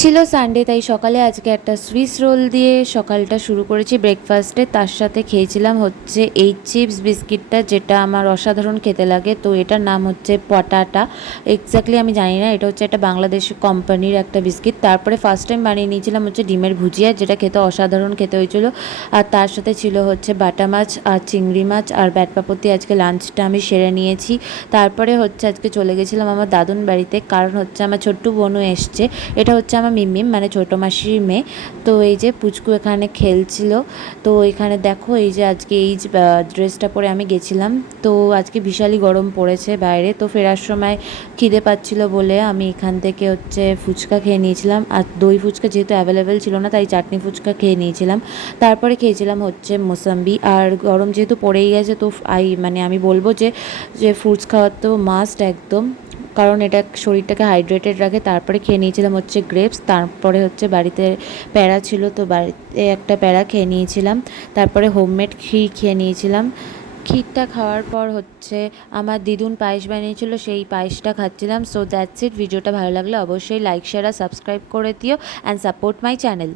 ছিল সানডে, তাই সকালে আজকে একটা সুইস রোল দিয়ে সকালটা শুরু করেছি ব্রেকফাস্টে। তার সাথে খেয়েছিলাম হচ্ছে এই চিপস বিস্কিটটা, যেটা আমার অসাধারণ খেতে লাগে। তো এটার নাম হচ্ছে পটাটা। এক্স্যাক্টলি আমি জানি না, এটা হচ্ছে একটা বাংলাদেশি কোম্পানির একটা বিস্কিট। তারপরে ফার্স্ট টাইম বানিয়ে নিয়েছিলাম হচ্ছে ডিমের ভুজিয়া, যেটা খেতে অসাধারণ খেতে হয়েছিল। আর তার সাথে ছিল হচ্ছে বাটা মাছ আর চিংড়ি মাছ আর ব্যাটপাপতি। আজকে লাঞ্চটা আমি সেরে নিয়েছি। তারপরে হচ্ছে আজকে চলে গেছিলাম আমার দাদুন বাড়িতে, কারণ হচ্ছে আমার ছোট্ট বোনও এসছে। এটা হচ্ছে আমার মিমিম, মানে ছোটো মাসির মেয়ে। তো এই যে পুচকু এখানে খেলছিল। তো এখানে দেখো, এই যে আজকে এই ড্রেসটা পরে আমি গেছিলাম। তো আজকে বিশালই গরম পড়েছে বাইরে। তো ফেরার সময় খিদে পাচ্ছিল বলে আমি এখান থেকে হচ্ছে ফুচকা খেয়ে নিয়েছিলাম। আর দই ফুচকা যেহেতু অ্যাভেলেবেল ছিল না, তাই চাটনি ফুচকা খেয়ে নিয়েছিলাম। তারপরে খেয়েছিলাম হচ্ছে মোসাম্বি। আর গরম যেহেতু পড়েই গেছে, তো মানে আমি বলবো যে ফ্রুটস খাওয়া তো মাস্ট একদম, কারণ এটা শরীরটাকে হাইড্রেটেড রাখে। তারপরে খেয়ে নিয়েছিলাম হচ্ছে গ্রেপস। তারপরে হচ্ছে বাড়িতে প্যারা ছিল, তো বাড়িতে একটা প্যারা খেয়ে নিয়েছিলাম। তারপরে হোমমেড ক্ষীর খেয়ে নিয়েছিলাম। ক্ষীরটা খাওয়ার পর হচ্ছে আমার দিদুন পায়েস বানিয়েছিল, সেই পায়েসটা খাচ্ছিলাম। So that's it. ভিডিওটা ভালো লাগলে অবশ্যই লাইক, শেয়ার আর সাবস্ক্রাইব করে দিও অ্যান্ড সাপোর্ট মাই চ্যানেল।